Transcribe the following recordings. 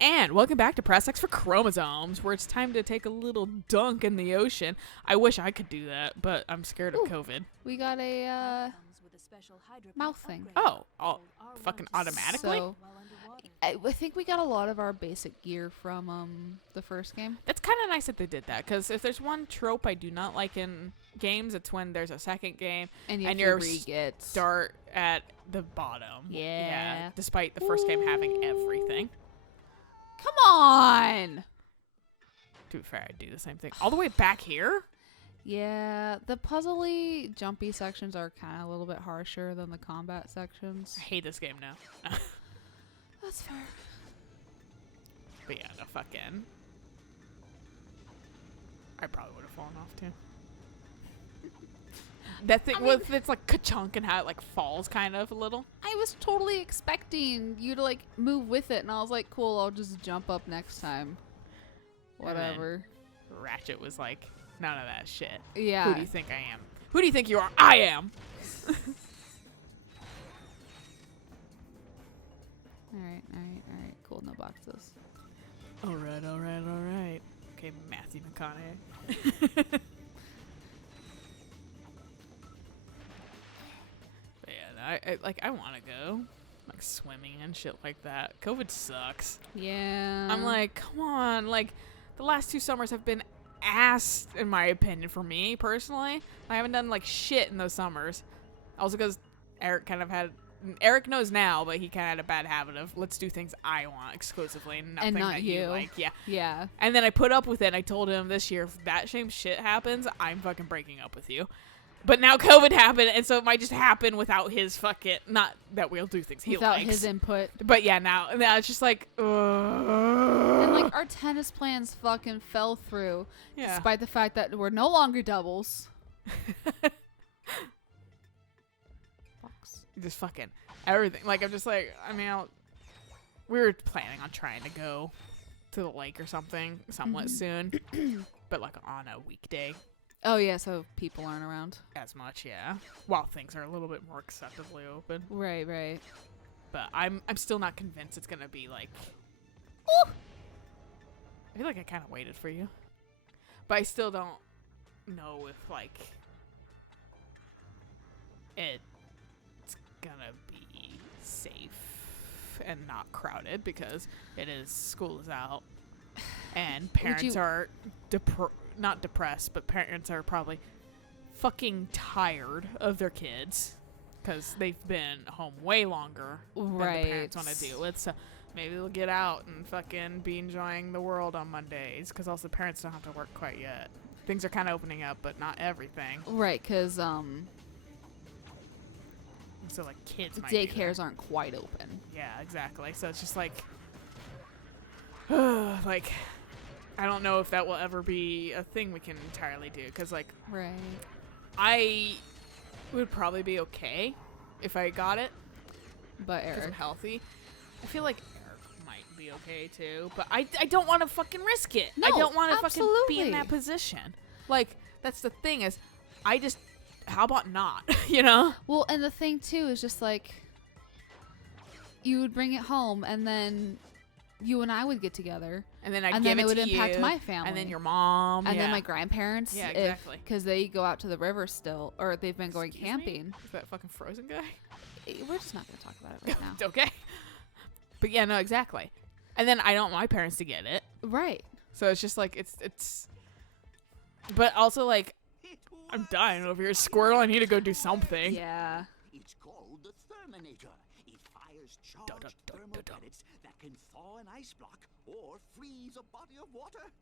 And welcome back to Press X for Chromosomes, where it's time to take a little dunk in the ocean. I wish I could do that, but I'm scared of COVID. We got a mouth thing. Oh, fucking automatically? So, I think we got a lot of our basic gear from the first game. That's kind of nice that they did that, because if there's one trope I do not like in games, it's when there's a second game And and you you're re-get. start at the bottom. Yeah. Despite the first game having everything. Come on! To be fair, I do the same thing. All the way back here? Yeah, the puzzly, jumpy sections are kind of a little bit harsher than the combat sections. I hate this game now. That's fair. But yeah, no fucking. I probably would have fallen off too. That thing with it's like ka-chunk and how it like falls kind of a little. I was totally expecting you to like move with it, and I was like, cool, I'll just jump up next time. Whatever. Ratchet was like, none of that shit. Yeah. Who do you think I am? Who do you think you are? I am! Alright. Cool, no boxes. Alright. Okay, Matthew McConaughey. But yeah, I want to go. Like swimming and shit like that. COVID sucks. Yeah. I'm like, come on. Like, the last 2 summers have been ass, in my opinion, for me, personally. I haven't done, like, shit in those summers. Also because Eric knows now, but he kind of had a bad habit of, let's do things I want exclusively, and nothing not that you. like. Yeah. Yeah. And then I put up with it, and I told him this year, if that same shit happens, I'm fucking breaking up with you. But now COVID happened, and so it might just happen without his fucking... Not that we'll do things he Without likes. his input. But yeah, now it's just like... And like our tennis plans fucking fell through, despite the fact that we're no longer doubles. Just fucking everything. Like, I'm just like, I mean, we were planning on trying to go to the lake or something somewhat soon. But like on a weekday. Oh yeah, so people aren't around as much, yeah. While things are a little bit more acceptably open. Right. But I'm still not convinced it's gonna be like... Ooh! I feel like I kind of waited for you. But I still don't know if, like... It's gonna be safe and not crowded, because school is out. And parents are... not depressed, but parents are probably fucking tired of their kids because they've been home way longer than the parents want to deal with. So maybe they'll get out and fucking be enjoying the world on Mondays, because also parents don't have to work quite yet. Things are kind of opening up, but not everything. Right, because so like kids might daycares aren't quite open. Yeah, exactly. So it's just like like, I don't know if that will ever be a thing we can entirely do, because, like, right. I would probably be okay if I got it. But Eric. 'Cause I'm healthy. I feel like Eric might be okay, too. But I don't want to fucking risk it. No, I don't want to fucking be in absolutely. that position. Like, that's the thing is, how about not, you know? Well, and the thing, too, is just, like, you would bring it home, and then... you and I would get together, and then it would impact my family, and then your mom, and then my grandparents. Yeah, exactly. Because they go out to the river still, or they've been going camping. Me? Is that fucking Frozen guy? We're just not gonna talk about it right now. Okay. But yeah, no, exactly. And then I don't want my parents to get it. Right. So it's just like it's. But also like, I'm dying over here, Squirrel. I need to go do something. Yeah. It's called the Therminator. It fires charged thermal pellets that can thaw an ice block or freeze a body of water.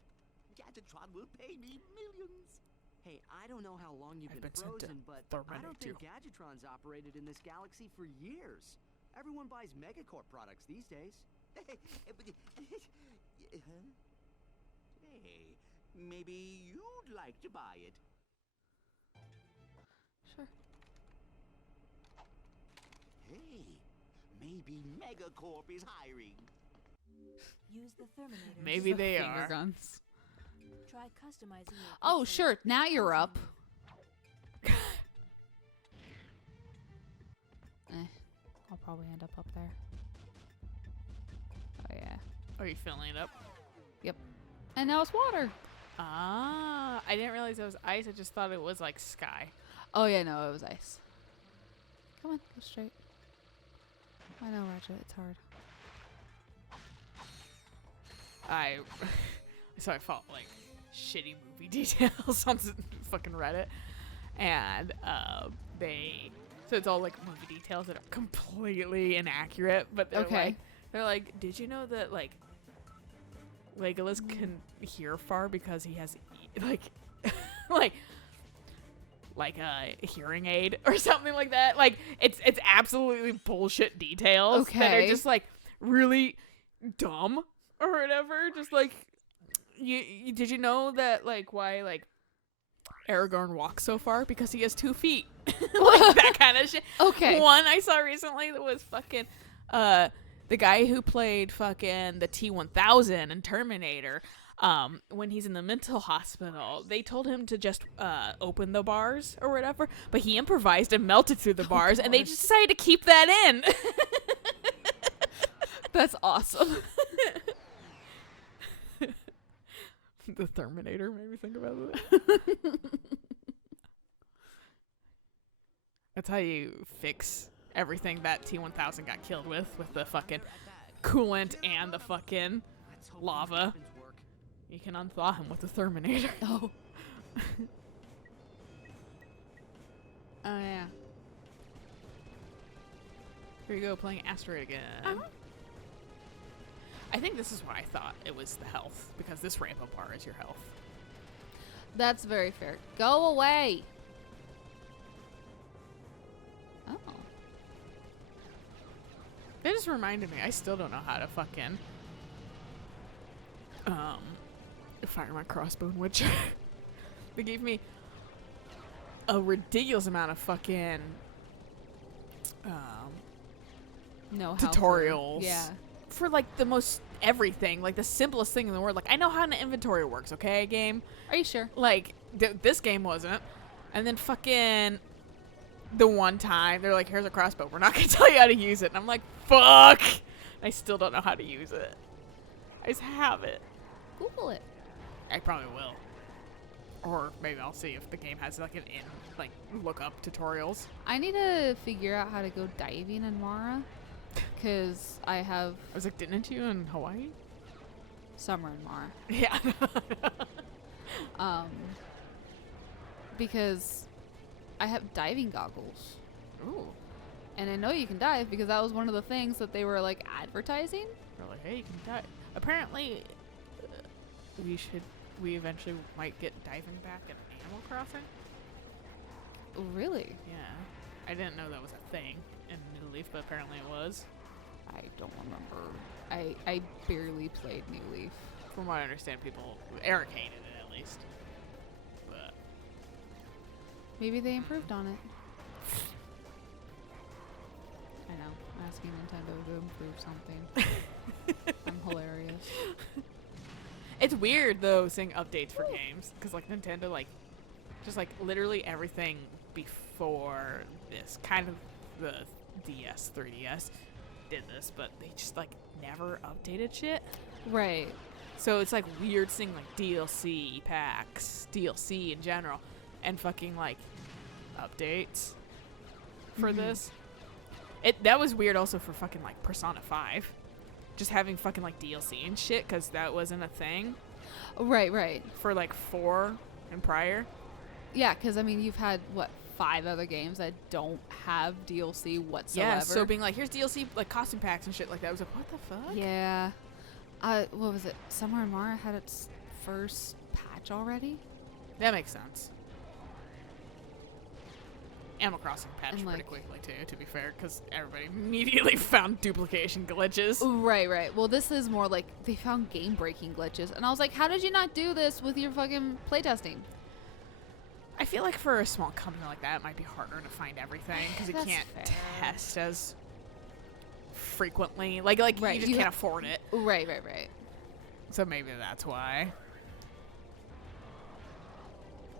Gadgetron will pay me millions. Hey, I don't know how long you've been frozen, but I don't think Gadgetron's operated in this galaxy for years. Everyone buys Megacorp products these days. Hey, maybe you'd like to buy it. Sure. Hey, maybe Megacorp is hiring. Use the Therminator. Maybe they Finger are. guns. Try customizing your Oh, pixel sure. Now you're up. I'll probably end up there. Oh, yeah. Are you filling it up? Yep. And now it's water. Ah, I didn't realize it was ice. I just thought it was like sky. Oh, yeah, no, it was ice. Come on, go straight. I know, Ratchet, it's hard. So I felt like shitty movie details on fucking Reddit. And so it's all like movie details that are completely inaccurate, but they're like, did you know that like Legolas can hear far because he has like a hearing aid or something like that? Like it's absolutely bullshit details that are just like really dumb or whatever. Just like you did you know that like why like Aragorn walks so far? Because he has 2 feet. Like that kind of shit. Okay. One I saw recently that was fucking the guy who played fucking the T-1000 in Terminator. When he's in the mental hospital, they told him to just open the bars or whatever, but he improvised and melted through the bars, and they just decided to keep that in. That's awesome. The Terminator made me think about it. That's how you fix everything that T-1000 got killed with the fucking coolant and the fucking lava. You can unthaw him with the Terminator. Oh. Oh, yeah. Here you go, playing Asteroid again. I think this is why I thought it was the health, because this ramp-up bar is your health. That's very fair. Go away. Oh. That just reminded me, I still don't know how to fucking fire my crossbow in Witcher. They gave me a ridiculous amount of fucking No tutorials. Yeah. For like the most everything, like the simplest thing in the world. Like I know how an inventory works, okay, game? Are you sure? Like this game wasn't. And then fucking the one time they're like, here's a crossbow, we're not gonna tell you how to use it. And I'm like, fuck, I still don't know how to use it. I just have it. Google it. I probably will. Or maybe I'll see if the game has like look up tutorials. I need to figure out how to go diving in Mara. Because I was like, didn't you in Hawaii? Summer in Mara. Yeah. Because I have diving goggles. Ooh. And I know you can dive because that was one of the things that they were like advertising. They're like, hey, you can dive. Apparently, we eventually might get diving back in Animal Crossing. Really? Yeah. I didn't know that was a thing in New Leaf, but apparently it was. I don't remember. I barely played New Leaf. From what I understand, Eric hated it at least. But maybe they improved on it. I know. I'm asking Nintendo to improve something. I'm hilarious. It's weird though seeing updates for games because like Nintendo just literally everything before this kind of the DS 3DS did this, but they just never updated shit. Right. So it's weird seeing DLC packs, DLC in general, and fucking updates for this. That was weird also for fucking Persona 5. Just having fucking DLC and shit because that wasn't a thing. Right. For 4 and prior. Yeah, because I mean you've had 5 other games that don't have DLC whatsoever. Yeah, so being here's DLC costume packs and shit like that. I was like, what the fuck? Yeah. What was it? Summer in Mara had its first patch already? That makes sense. Animal Crossing patched and pretty quickly too, to be fair, because everybody immediately found duplication glitches. Right. Well, this is more they found game-breaking glitches, and I was like, how did you not do this with your fucking playtesting? I feel like for a small company like that, it might be harder to find everything because you can't test as frequently. Right, you just can't afford it. Right. So maybe that's why.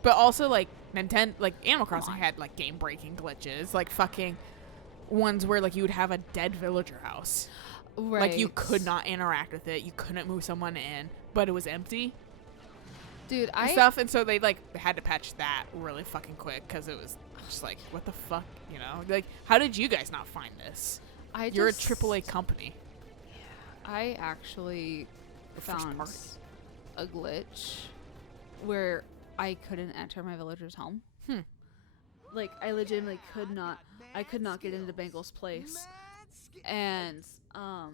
But also, Nintendo, Animal Crossing had, game-breaking glitches. Fucking ones where, you would have a dead villager house. Right. Like, you could not interact with it. You couldn't move someone in, but it was empty. Dude, And stuff, and so they, like, had to patch that really fucking quick because it was just like, what the fuck, you know? Like, how did you guys not find this? You're a AAA company. I actually found party. a glitch where I couldn't enter my villager's home. Like, I legitimately could not get into Bangle's place. And, a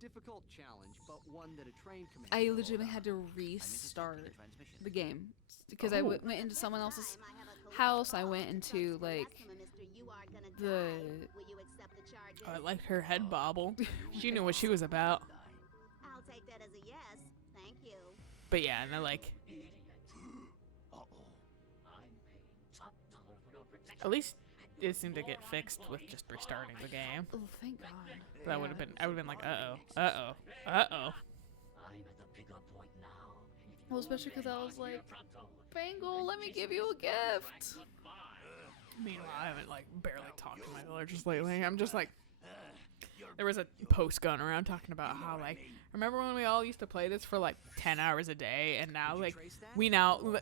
difficult challenge, but one that a trained commander. I legitimately had to restart the game because I went into someone else's house. I went into, like, the... I liked her head bobble. She knew what she was about. I'll take that as a yes. Thank you. But yeah, and I like... At least it seemed to get fixed with just restarting the game. Oh, thank God. That would have been... I would have been like, uh-oh. Well, especially because I was like, Bangle, let me give you a gift. Meanwhile, I haven't, like, barely talked to my villagers lately. I'm just like... There was a post going around talking about how, like, remember when we all used to play this for, like, 10 hours a day, and now, like,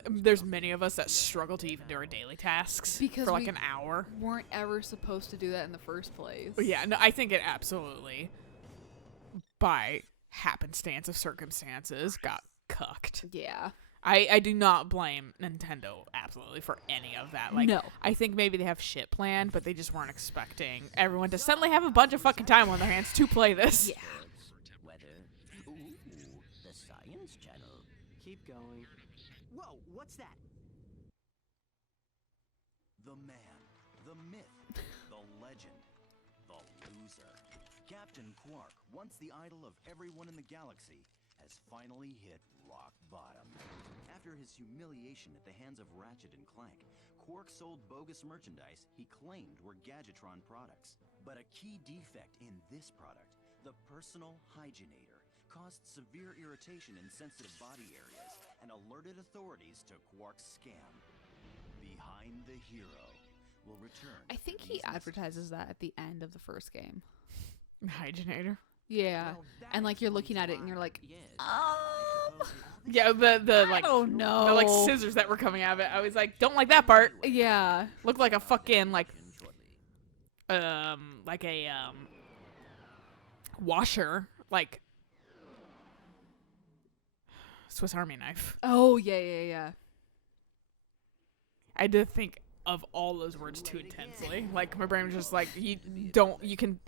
there's many of us that struggle to even do our daily tasks because for, like, an hour. Weren't ever supposed to do that in the first place. Yeah, no, I think it absolutely, by happenstance of circumstances, got cucked. Yeah. I do not blame Nintendo absolutely for any of that. Like, no. I think maybe they have shit planned, but they just weren't expecting everyone to suddenly have a bunch of fucking time on their hands to play this. Yeah. Weather. Ooh, the Science Channel. Keep going. Whoa, what's that? The man, the myth, the legend, the loser. Captain Quark, once the idol of everyone in the galaxy, has finally hit rock bottom. After his humiliation at the hands of Ratchet and Clank, Quark sold bogus merchandise he claimed were Gadgetron products. But a key defect in this product, the Personal Hygienator, caused severe irritation in sensitive body areas and alerted authorities to Quark's scam. Behind the Hero will return. I think he advertises that at the end of the first game. Hygienator. Yeah. And, like, you're looking at it and you're like, Yeah, the like, oh no, the, like, scissors that were coming out of it. I was like, don't like that part. Yeah. Looked like a fucking, like a washer, like Swiss Army knife. Oh, yeah. I did think of all those words too intensely. Like, my brain was just like, you can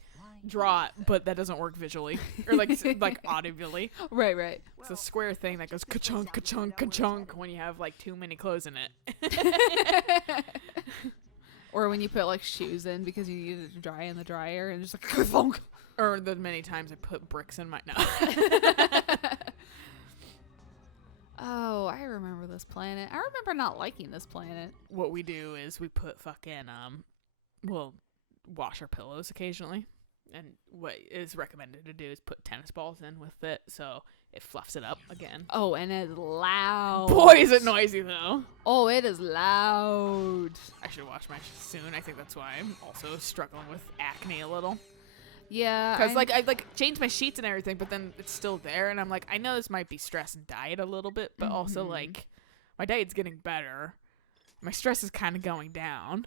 draw it, but that doesn't work visually or like audibly. Right. It's a square thing that goes ka-chunk, ka-chunk, ka-chunk when you have like too many clothes in it. Or when you put, like, shoes in because you need it to dry in the dryer and just like funk. Or the many times I put bricks in my Oh, I remember this planet. I remember not liking this planet. What we do is we put fucking we'll wash our pillows occasionally. And what is recommended to do is put tennis balls in with it so it fluffs it up again. Oh, and it's loud. Boy, is it noisy, though. Oh, it is loud. I should wash my soon. I think that's why I'm also struggling with acne a little. Yeah. Because, like, I, changed my sheets and everything, but then it's still there. And I'm like, I know this might be stress and diet a little bit, but also, like, my diet's getting better. My stress is kind of going down.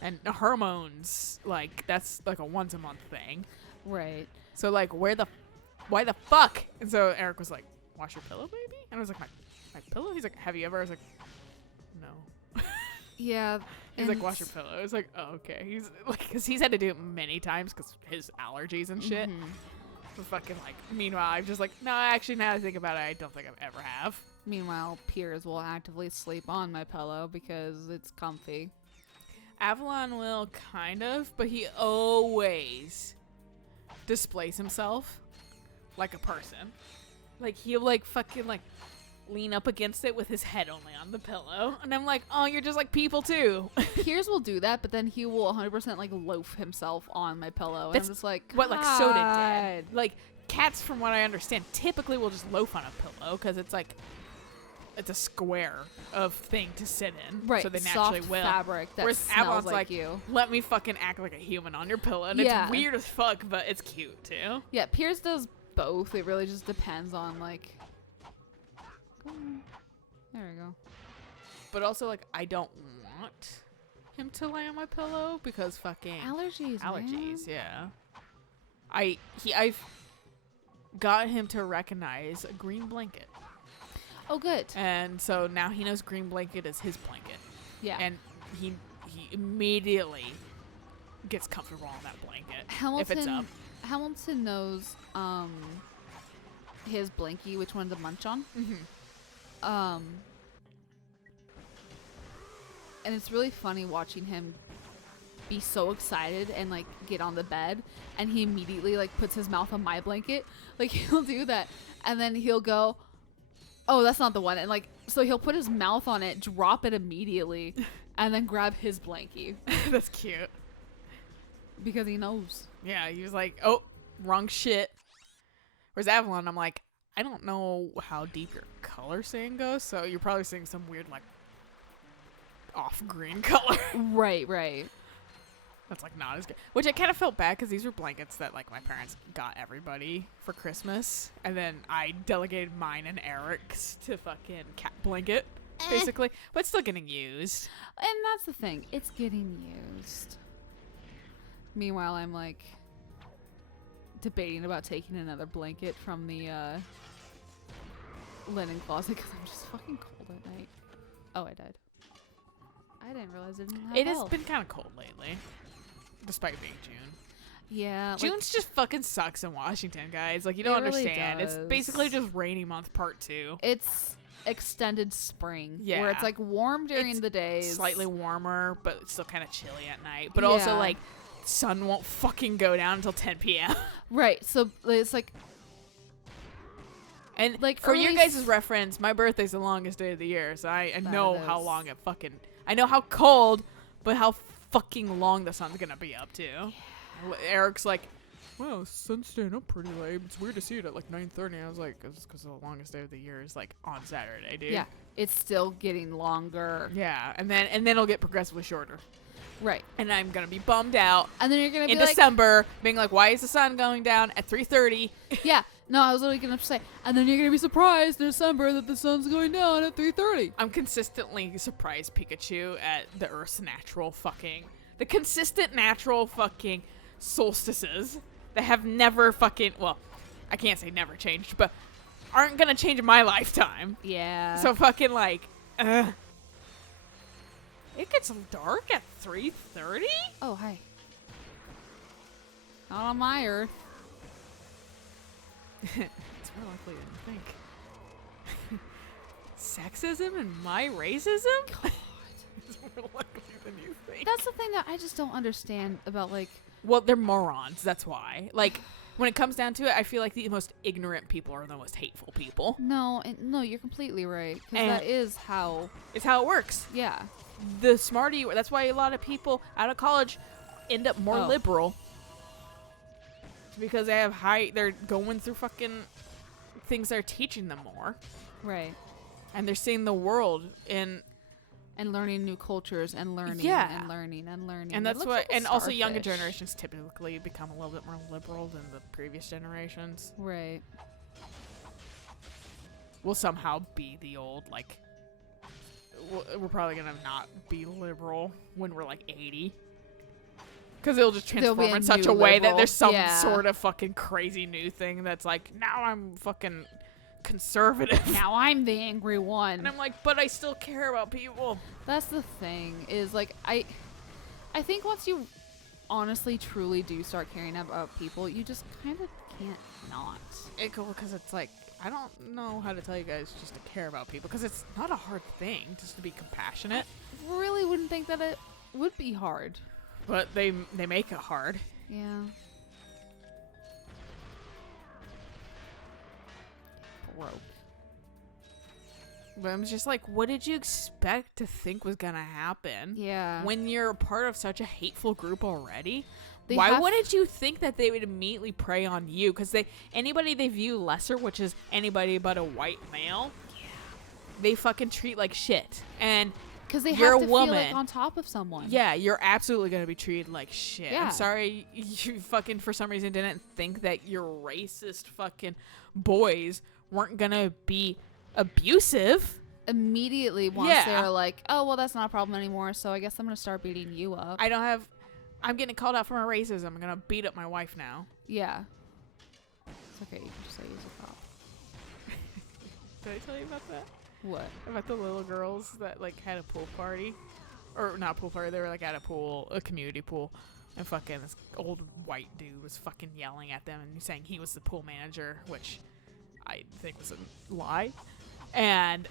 And hormones, like, that's, like, a once-a-month thing. Right. So, like, why the fuck? And so Eric was like, wash your pillow, baby? And I was like, my pillow? He's like, have you ever? I was like, no. Yeah. He's like, wash your pillow. I was like, oh, okay. He's like, because he's had to do it many times because his allergies and shit. But fucking, like, meanwhile, I'm just like, no, actually, now that I think about it, I don't think I ever have. Meanwhile, Piers will actively sleep on my pillow because it's comfy. Avalon will kind of, but he always displays himself like a person. Like, he'll, like, fucking, like, lean up against it with his head only on the pillow. And I'm like, oh, you're just like people, too. Piers will do that, but then he will 100%, like, loaf himself on my pillow. And That's I'm just like, what, like, Soda did. God. Like, cats, from what I understand, typically will just loaf on a pillow because it's, like, it's a square of thing to sit in. Right. So they naturally soft will. fabric that Whereas smells Avalon's like you. let me fucking act like a human on your pillow. And Yeah. it's weird as fuck, but it's cute too. Yeah, Piers does both. It really just depends on like. There we go. But also, like, I don't want him to lay on my pillow because fucking Allergies. allergies. Man. Yeah. I've got him to recognize a green blanket. Oh, good. And so now he knows green blanket is his blanket. Yeah. And he immediately gets comfortable on that blanket if it's up. Hamilton knows his blankie, which one to munch on. Mm-hmm. And it's really funny watching him be so excited and like get on the bed, and he immediately like puts his mouth on my blanket. Like he'll do that, and then he'll go, "Oh, that's not the one," and like so he'll put his mouth on it, drop it immediately, and then grab his blankie That's cute. because he knows. Yeah, he was like, oh, wrong shit. Whereas Avalon, I'm like, I don't know how deep your color seeing goes, so you're probably seeing some weird, like, off-green color. Right. That's, like, not as good. Which I kind of felt bad, because these were blankets that, like, my parents got everybody for Christmas. And then I delegated mine and Eric's to fucking cat blanket, basically. But it's still getting used. And that's the thing. It's getting used. Meanwhile, I'm like debating about taking another blanket from the linen closet because I'm just fucking cold at night. Oh, I died. I didn't realize it didn't have It has health. been kind of cold lately, despite being June. Yeah. June's just fucking sucks in Washington, guys. Like, you don't It really understand. It's does. basically just rainy month part 2. It's extended spring. Yeah. Where it's like warm during It's the days. Slightly warmer, but it's still kind of chilly at night. But also, Yeah. like, sun won't fucking go down until 10 p.m. Right. So it's like And Like, for your early guys' s- reference, my birthday's the longest day of the year, so I That know it how is. long it fucking... I know how cold, but how fucking long the sun's gonna be up to. Eric's like, well, the sun's staying up pretty late. It's weird to see it at like 9:30. I was like, it's because the longest day of the year is like on Saturday, dude. yeah, it's still getting longer. Yeah, and then it'll get progressively shorter. Right. And I'm gonna be bummed out And then you're gonna in be like, December, being like, why is the sun going down at 3:30? yeah. No, I was literally gonna say, and then you're gonna be surprised in December that the sun's going down at 3:30. I'm consistently surprised Pikachu at the Earth's the consistent natural fucking solstices that have never fucking, well, I can't say never changed, but aren't gonna change in my lifetime. Yeah. So fucking like, it gets dark at 3:30? Oh, hi. Not on my Earth. It's more likely than you think. Sexism and my racism? God. It's more likely than you think. That's the thing that I just don't understand about, like, Well, they're morons, that's why. Like, when it comes down to it, I feel like the most ignorant people are the most hateful people. no, you're completely right. Because And- that is how, It's how it works. yeah. The smarter you are, that's why a lot of people out of college end up more Oh. liberal. It's because they have they're going through fucking things that are teaching them more. Right. And they're seeing the world in, And learning new cultures and learning Yeah. and learning and learning. and It that's looks what, like a and also younger starfish. generations typically become a little bit more liberal than the previous generations. Right. We'll somehow be the old, like, we're probably gonna not be liberal when we're like 80, because it'll just There'll be transform a in such new a way that liberal. there's some Yeah. sort of fucking crazy new thing that's like, now I'm fucking conservative. Now I'm the angry And one. I'm like, but I still care about people. That's the thing, is like, I think once you honestly truly do start caring about people, you just kind of can't not. Because it's like, I don't know how to tell you guys just to care about people, because it's not a hard thing just to be compassionate, Really wouldn't think that it would be hard. but they make it hard. Yeah. Broke. But I'm just like, what did you expect to think was gonna happen? Yeah. When you're a part of such a hateful group already? They Why have- wouldn't you think that they would immediately prey on you? Because anybody they view lesser, which is anybody but a white male, they fucking treat like shit. And because they you're have to a woman. feel like on top of someone. Yeah, you're absolutely gonna be treated like shit. Yeah. I'm sorry you fucking for some reason didn't think that your racist fucking boys weren't gonna be abusive. Immediately once they're like, oh well, that's not a problem anymore, so I guess I'm gonna start beating you up. I'm getting called out for my racism. I'm gonna beat up my wife now. Yeah. It's okay, you can just say he's a cop. Did I tell you about that? What? About the little girls that like had a pool party, or not pool party? They were like at a community pool, and fucking this old white dude was fucking yelling at them and saying he was the pool manager, which I think was a lie. And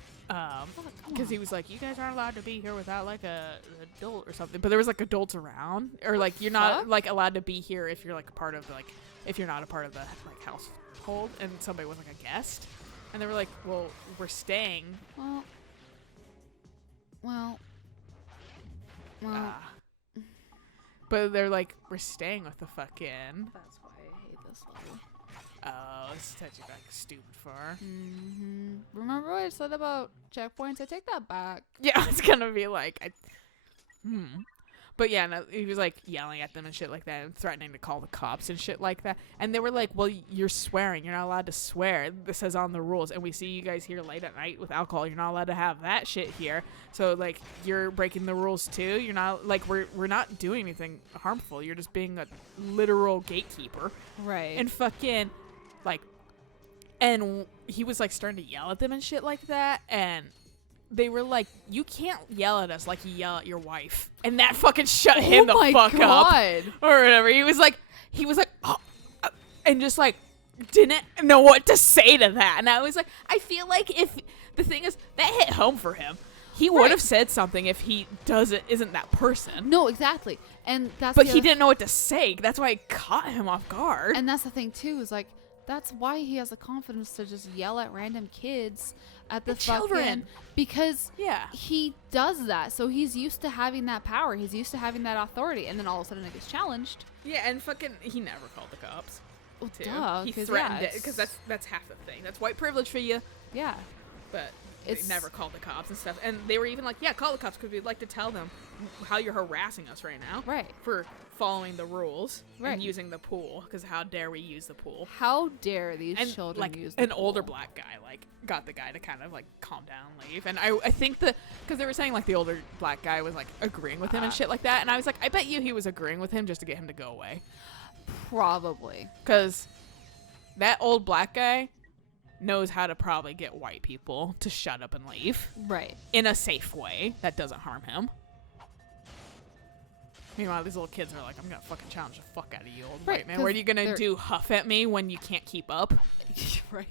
because he was like, you guys aren't allowed to be here without like an adult or something. But there was like adults around, or like you're not like allowed to be here if you're like a part of like if you're not a part of the like household, and somebody was like a guest. And they were like, well, we're staying. Well. But they're like, we're staying with the fucking. That's why I hate this level. Oh, this is touching back stupid far. Mm-hmm. Remember what I said about checkpoints? I take that back. Yeah, it's gonna be like, But yeah, no, he was like yelling at them and shit like that and threatening to call the cops and shit like that. And they were like, well, you're swearing. You're not allowed to swear. This says on the rules. And we see you guys here late at night with alcohol. You're not allowed to have that shit here. So, like, you're breaking the rules too. You're not, like, we're not doing anything harmful. You're just being a literal gatekeeper. Right. And fucking, like, and he was, like, starting to yell at them and shit like that. And they were like, you can't yell at us like you yell at your wife. And that fucking shut him the fuck up. Or whatever. He was like, oh, and just like, didn't know what to say to that. And I was like, I feel like if, the thing is, that hit home for him. He would have said something if he isn't that person. No, exactly. And that's But he didn't know what to say. That's why it caught him off guard. And that's the thing too, is like, that's why he has the confidence to just yell at random kids at the children, because he does that. So he's used to having that power. He's used to having that authority, and then all of a sudden it gets challenged. Yeah, and fucking he never called the cops. Well, duh, he threatened it because that's half the thing. That's white privilege for you. Yeah, but they never called the cops and stuff. And they were even like, yeah, call the cops because we'd like to tell them how you're harassing us right now. Right. For following the rules and using the pool, because how dare we use the pool? How dare these children like, use the an pool? older black guy like got the guy to kind of like calm down and leave. And I think because they were saying like the older black guy was like agreeing with him and shit like that, and I was like, I bet you he was agreeing with him just to get him to go away. Probably. Because that old black guy knows how to probably get white people to shut up and leave. Right. In a safe way that doesn't harm him. Meanwhile, these little kids are like, I'm gonna fucking challenge the fuck out of you, old white man. What are you gonna do, huff at me when you can't keep up? Right.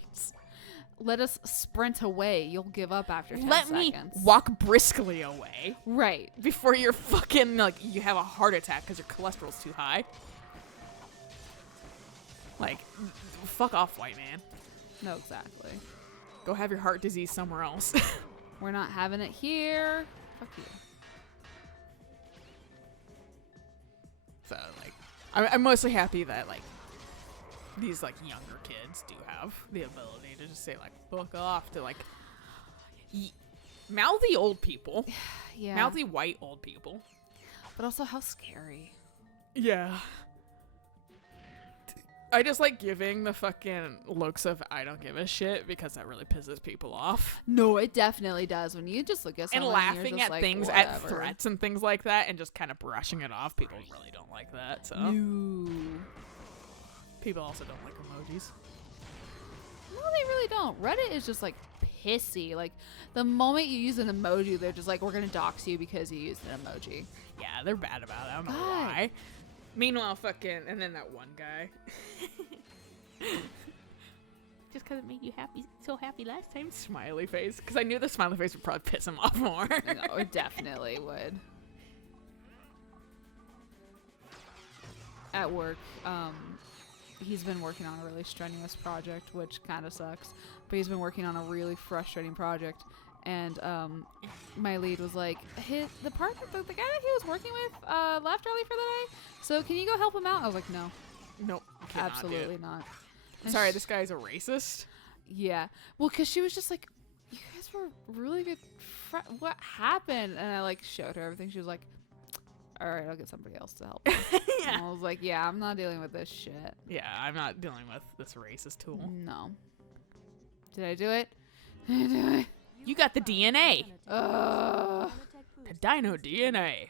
Let us sprint away. You'll give up after 10 Let seconds. me walk briskly away. Right. Before you're fucking, like, you have a heart attack because your cholesterol's too high. Like, fuck off, white man. No, exactly. Go have your heart disease somewhere else. We're not having it here. Fuck you. So, like, I'm mostly happy that, like, these, like, younger kids do have the ability to just say, like, fuck off, to, like, mouthy old people. Yeah. Mouthy white old people. But also, how scary. Yeah. I just like giving the fucking looks of I don't give a shit because that really pisses people off. No, it definitely does. When you just look at someone and laughing at like, things, at threats and things like that, and just kind of brushing it off. People really don't like that. So people also don't like emojis. No, they really don't. Reddit is just like pissy. Like the moment you use an emoji, they're just like, we're gonna dox you because you used an emoji. Yeah, they're bad about it. I don't know why. Meanwhile, fucking, and then that one guy. Just because it made you so happy last time. Smiley face. Because I knew the smiley face would probably piss him off more. No, it definitely would. At work, he's been working on a really strenuous project, which kind of sucks. But he's been working on a really frustrating project. And my lead was like, the guy that he was working with left early for the day. So can you go help him out? I was like, no. Nope. Absolutely not. I'm sorry, this guy's a racist? Yeah. Well, because she was just like, you guys were really good friends. What happened? And I like showed her everything. She was like, all right, I'll get somebody else to help me. Yeah. And I was like, yeah, I'm not dealing with this shit. Yeah, I'm not dealing with this racist tool. No. Did I do it? Did I do it? You got the DNA. Ugh. The dino DNA.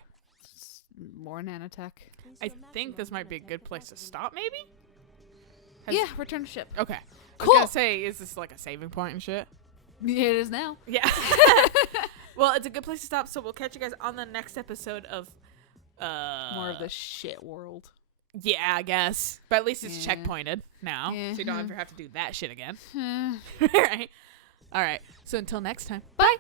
More nanotech. I think this might be a good place to stop, maybe? Yeah, return to ship. Okay. Cool. I was gonna say, is this like a saving point and shit? Yeah, it is now. Yeah. Well, it's a good place to stop, so we'll catch you guys on the next episode of More of the shit world. Yeah, I guess. But at least it's Yeah. checkpointed now. Yeah. So you don't ever have to do that shit again. Eh. All right. So until next time. Bye.